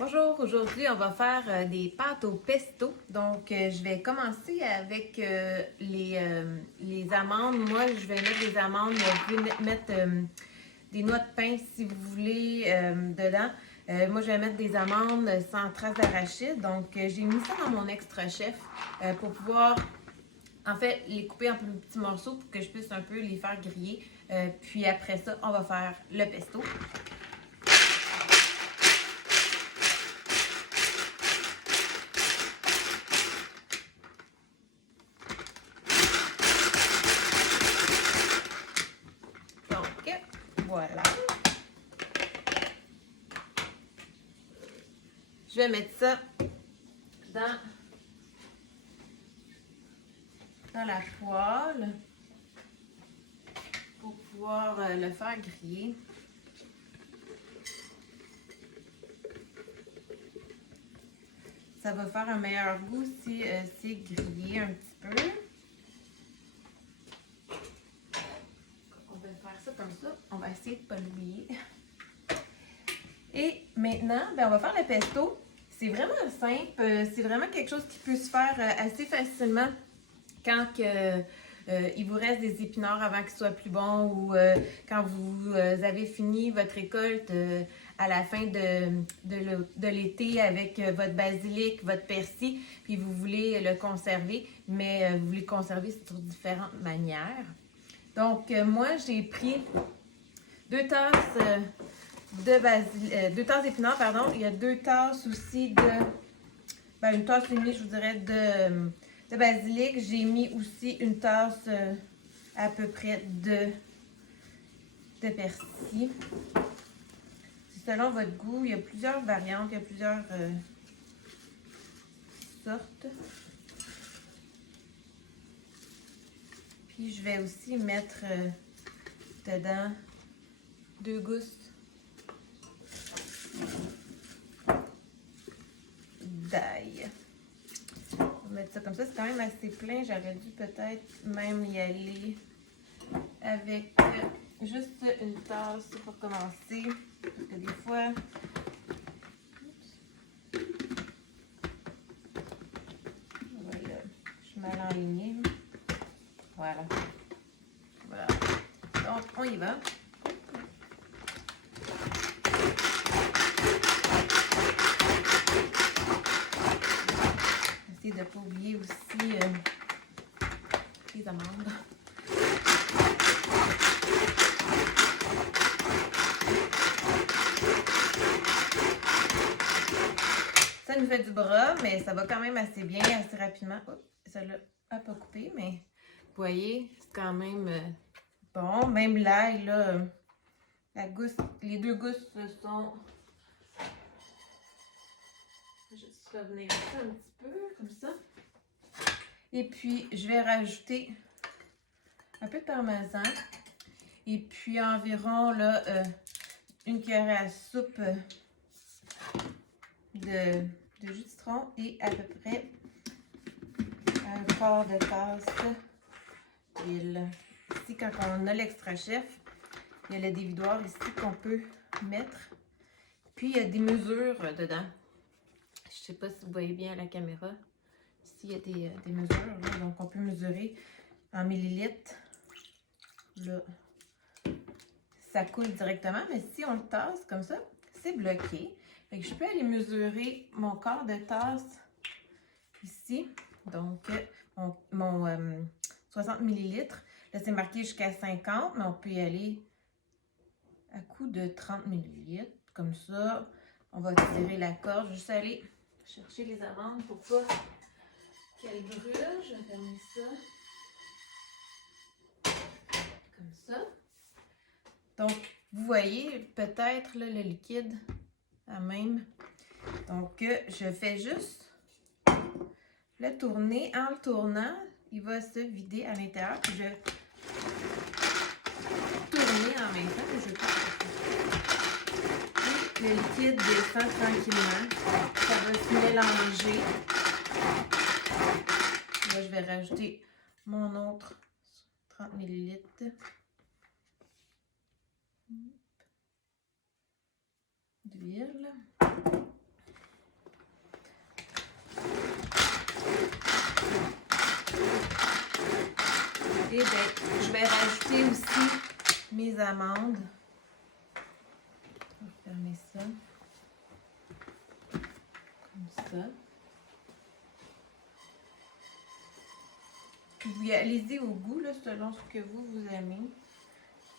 Bonjour, aujourd'hui on va faire des pâtes au pesto. Donc je vais commencer avec les amandes. Moi je vais mettre des amandes, vous pouvez mettre des noix de pain si vous voulez dedans. Moi je vais mettre des amandes sans trace d'arachide. Donc j'ai mis ça dans mon extra chef pour pouvoir en fait les couper en plus petits morceaux pour que je puisse un peu les faire griller. Puis après ça on va faire le pesto. Donc, voilà. Je vais mettre ça dans la poêle pour pouvoir le faire griller. Ça va faire un meilleur goût si c'est grillé un petit peu. On va faire ça comme ça. On va essayer de ne pas l'oublier. Et maintenant, ben, on va faire le pesto. C'est vraiment simple. C'est vraiment quelque chose qui peut se faire assez facilement quand il vous reste des épinards avant qu'ils soient plus bons ou quand vous avez fini votre récolte à la fin de l'été avec votre basilic, votre persil, puis vous voulez le conserver, mais vous voulez le conserver sur différentes manières. Donc, moi, j'ai pris 2 tasses deux tasses d'épinards, pardon. Il y a 2 tasses aussi ben, une tasse et demie, je vous dirais, de basilic. J'ai mis aussi une tasse à peu près de persil. C'est selon votre goût. Il y a plusieurs variantes, il y a plusieurs sortes. Puis je vais aussi mettre dedans 2 gousses d'ail. On va mettre ça comme ça. C'est quand même assez plein. J'aurais dû peut-être même y aller avec juste une tasse pour commencer. Parce que des fois, voilà, je suis mal enlignée. Voilà. Voilà. Donc, on y va. Essayez de ne pas oublier aussi les amandes. Ça nous fait du bras, mais ça va quand même assez bien, assez rapidement. Oups, ça l'a pas coupé, mais vous voyez, c'est quand même bon. Même l'ail, là, les 2 gousses sont... Je vais juste revenir ça un petit peu, comme ça. Et puis, je vais rajouter un peu de parmesan. Et puis, environ, là, une cuillère à soupe de jus de citron et à peu près un quart de tasse d'huile. Ici, quand on a l'extra chef, il y a le dévidoir ici qu'on peut mettre. Puis, il y a des mesures dedans. Je ne sais pas si vous voyez bien à la caméra. Ici, il y a des mesures. Là, donc, on peut mesurer en millilitres. Là, ça coule directement. Mais si on le tasse comme ça, c'est bloqué. Fait que je peux aller mesurer mon quart de tasse ici. Donc, mon 60 ml. Là, c'est marqué jusqu'à 50, mais on peut y aller à coup de 30 ml. Comme ça, on va tirer la corde. Je vais juste aller chercher les amandes pour pas qu'elles brûlent. Je vais fermer ça. Comme ça. Donc, vous voyez peut-être le liquide à même. Donc, je fais juste le tourner. En le tournant, il va se vider à l'intérieur. Puis je vais tourner en même temps. Et le liquide descend tranquillement. Ça va se mélanger. Là, je vais rajouter mon autre 30 ml d'huile. Et bien, je vais rajouter aussi mes amandes. Je vais fermer ça. Comme ça. Puis vous allez-y au goût, là, selon ce que vous aimez.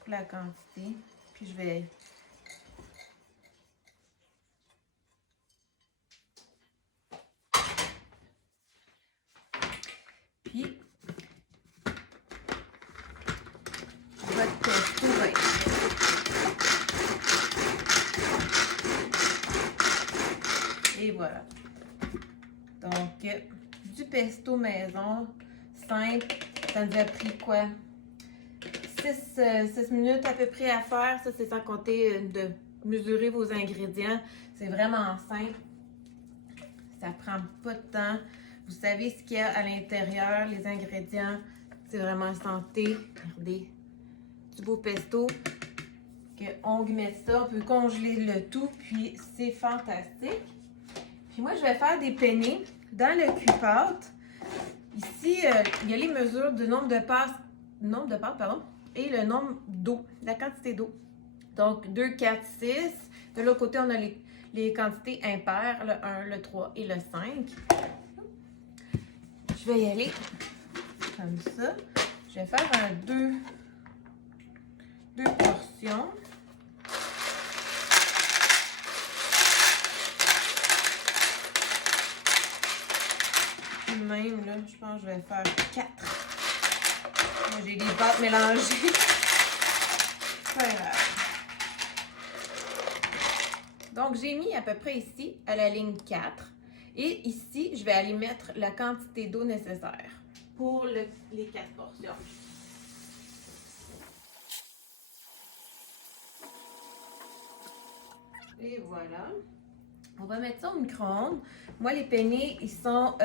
Pour la quantité. Puis je vais... Puis... votre pesto va être prêt. Et voilà. Donc, du pesto maison, simple. Ça nous a pris quoi? 6 minutes à peu près à faire. Ça, c'est sans compter de mesurer vos ingrédients. C'est vraiment simple. Ça prend pas de temps. Vous savez ce qu'il y a à l'intérieur, les ingrédients. C'est vraiment santé. Regardez. Du beau pesto. On met ça. On peut congeler le tout. Puis, c'est fantastique. Puis moi, je vais faire des penne dans le cuit-pâte. Ici, il y a les mesures du nombre de pâtes, et le nombre d'eau, la quantité d'eau. Donc, 2, 4, 6. De l'autre côté, on a les quantités impaires, le 1, le 3 et le 5. Je vais y aller comme ça. Je vais faire un 2 portions. Même, là, je pense que je vais faire 4. Moi, j'ai des pâtes mélangées. Pas grave. Donc, j'ai mis à peu près ici, à la ligne 4. Et ici, je vais aller mettre la quantité d'eau nécessaire pour les 4 portions. Et voilà. On va mettre ça au micro-ondes. Moi, les penne, ils sont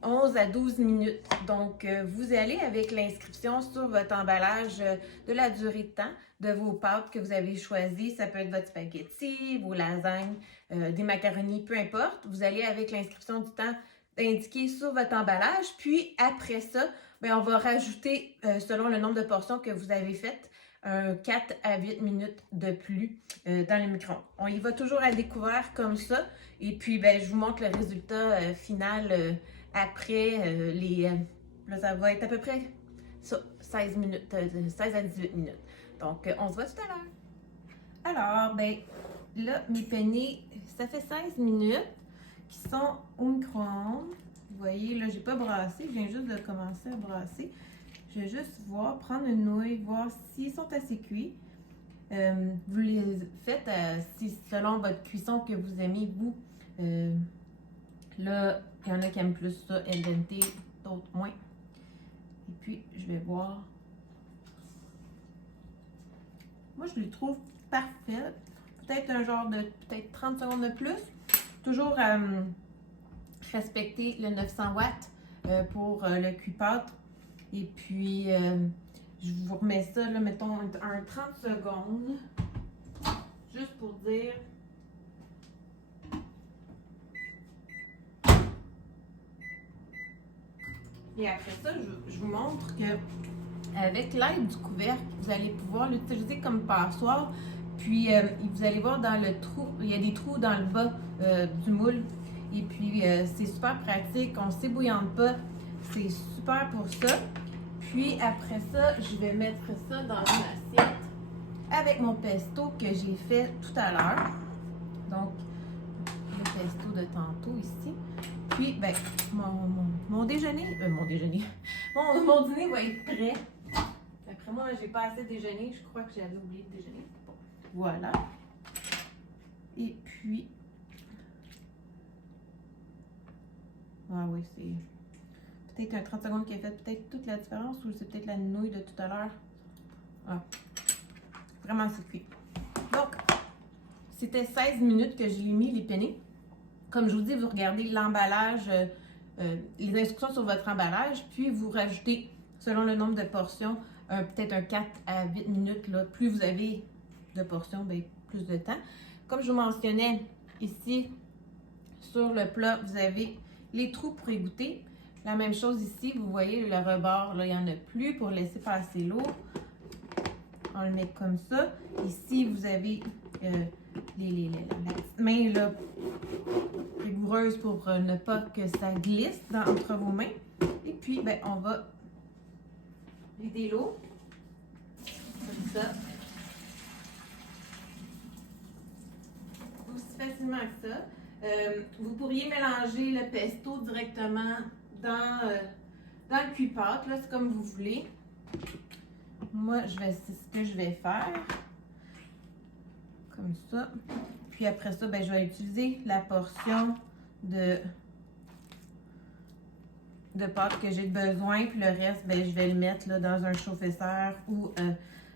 11 à 12 minutes. Donc, vous allez avec l'inscription sur votre emballage de la durée de temps de vos pâtes que vous avez choisies. Ça peut être votre spaghetti, vos lasagnes, des macaronis, peu importe. Vous allez avec l'inscription du temps indiqué sur votre emballage. Puis, après ça, bien, on va rajouter, selon le nombre de portions que vous avez faites, 4 à 8 minutes de plus dans le micro-ondes. On y va toujours à découvert comme ça. Et puis, ben, je vous montre le résultat final après là, ça va être à peu près ça, 16 minutes, 16 à 18 minutes. Donc, on se voit tout à l'heure. Alors, ben, là, mes penne, ça fait 16 minutes qui sont au micro-ondes. Vous voyez, là, j'ai pas brassé. Je viens juste de commencer à brasser. Je vais juste voir, prendre une nouille, voir s'ils sont assez cuits. Vous les faites selon votre cuisson que vous aimez, vous. Là, il y en a qui aiment plus ça, al dente, d'autres moins. Et puis, je vais voir. Moi, je les trouve parfaites. Peut-être un genre de, peut-être 30 secondes de plus. Toujours respecter le 900 watts pour le cuit-pâte. Et puis, je vous remets ça, là, mettons, un 30 secondes. Juste pour dire. Et après ça, je vous montre que avec l'aide du couvercle, vous allez pouvoir l'utiliser comme passoire. Puis, vous allez voir dans le trou, il y a des trous dans le bas du moule. Et puis, c'est super pratique. On ne s'ébouillante pas. C'est super pour ça. Puis après ça, je vais mettre ça dans une assiette avec mon pesto que j'ai fait tout à l'heure. Donc, le pesto de tantôt ici. Puis, ben, mon déjeuner, mon dîner va être prêt. Après moi, j'ai pas assez déjeuné. Je crois que j'avais oublié de déjeuner. Bon, voilà. Et puis, ah oui, c'est... Peut-être un 30 secondes qui a fait peut-être toute la différence ou c'est peut-être la nouille de tout à l'heure. Ah, vraiment c'est cuit. Donc, c'était 16 minutes que j'ai mis les penne. Comme je vous dis, vous regardez l'emballage, les instructions sur votre emballage, puis vous rajoutez, selon le nombre de portions, peut-être un 4 à 8 minutes. Là. Plus vous avez de portions, bien, plus de temps. Comme je vous mentionnais, ici, sur le plat, vous avez les trous pour égoutter. La même chose ici, vous voyez le rebord, là, il n'y en a plus pour laisser passer l'eau. On le met comme ça. Ici, vous avez la petite main là, rigoureuse pour ne pas que ça glisse entre vos mains. Et puis, ben, on va vider l'eau. Comme ça. Aussi facilement que ça. Vous pourriez mélanger le pesto directement dans le cuit-pâte, là, c'est comme vous voulez. Moi, c'est ce que je vais faire. Comme ça. Puis après ça, ben, je vais utiliser la portion de pâte que j'ai besoin. Puis le reste, ben, je vais le mettre là, dans un chauffe-serre ou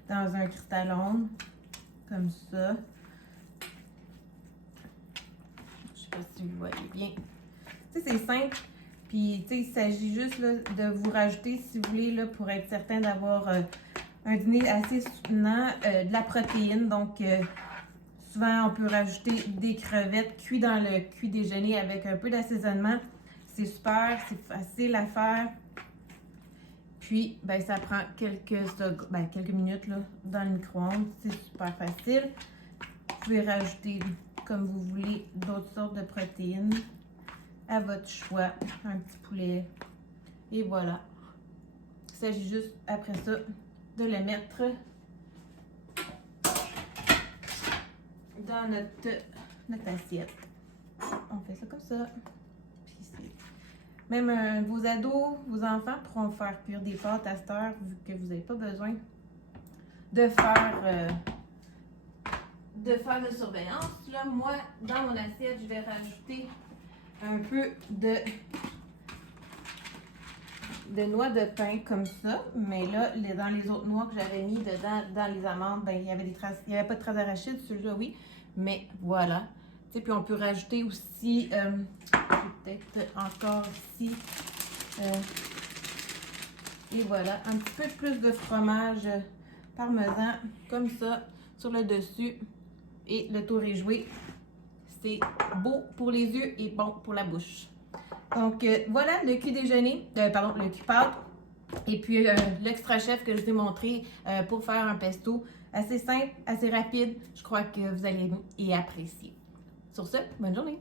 dans un cristalone. Comme ça. Je sais pas si vous voyez bien. Tu sais, c'est simple. Puis, tu sais, il s'agit juste là, de vous rajouter, si vous voulez, là, pour être certain d'avoir un dîner assez soutenant, de la protéine. Donc, souvent, on peut rajouter des crevettes cuites dans le cuit déjeuner avec un peu d'assaisonnement. C'est super, c'est facile à faire. Puis, ben, ça prend quelques minutes là, dans le micro-ondes. C'est super facile. Vous pouvez rajouter, comme vous voulez, d'autres sortes de protéines à votre choix. Un petit poulet. Et voilà. Il s'agit juste, après ça, de le mettre dans notre assiette. On fait ça comme ça. Puis même vos ados, vos enfants pourront faire cuire des pâtes à cette heure vu que vous n'avez pas besoin de faire de surveillance. Là, moi, dans mon assiette, je vais rajouter un peu de noix de pain comme ça. Mais là, dans les autres noix que j'avais mis dedans, dans les amandes, ben, il y avait pas de traces d'arachide, celui-là, oui. Mais voilà. T'sais, puis on peut rajouter aussi, peut-être encore ici, et voilà, un petit peu plus de fromage parmesan, comme ça, sur le dessus. Et le tour est joué. C'est beau pour les yeux et bon pour la bouche. Donc, voilà le cuit déjeuner, le cuit pâte. Et puis, l'extra chef que je vous ai montré pour faire un pesto. Assez simple, assez rapide. Je crois que vous allez y apprécier. Sur ce, bonne journée!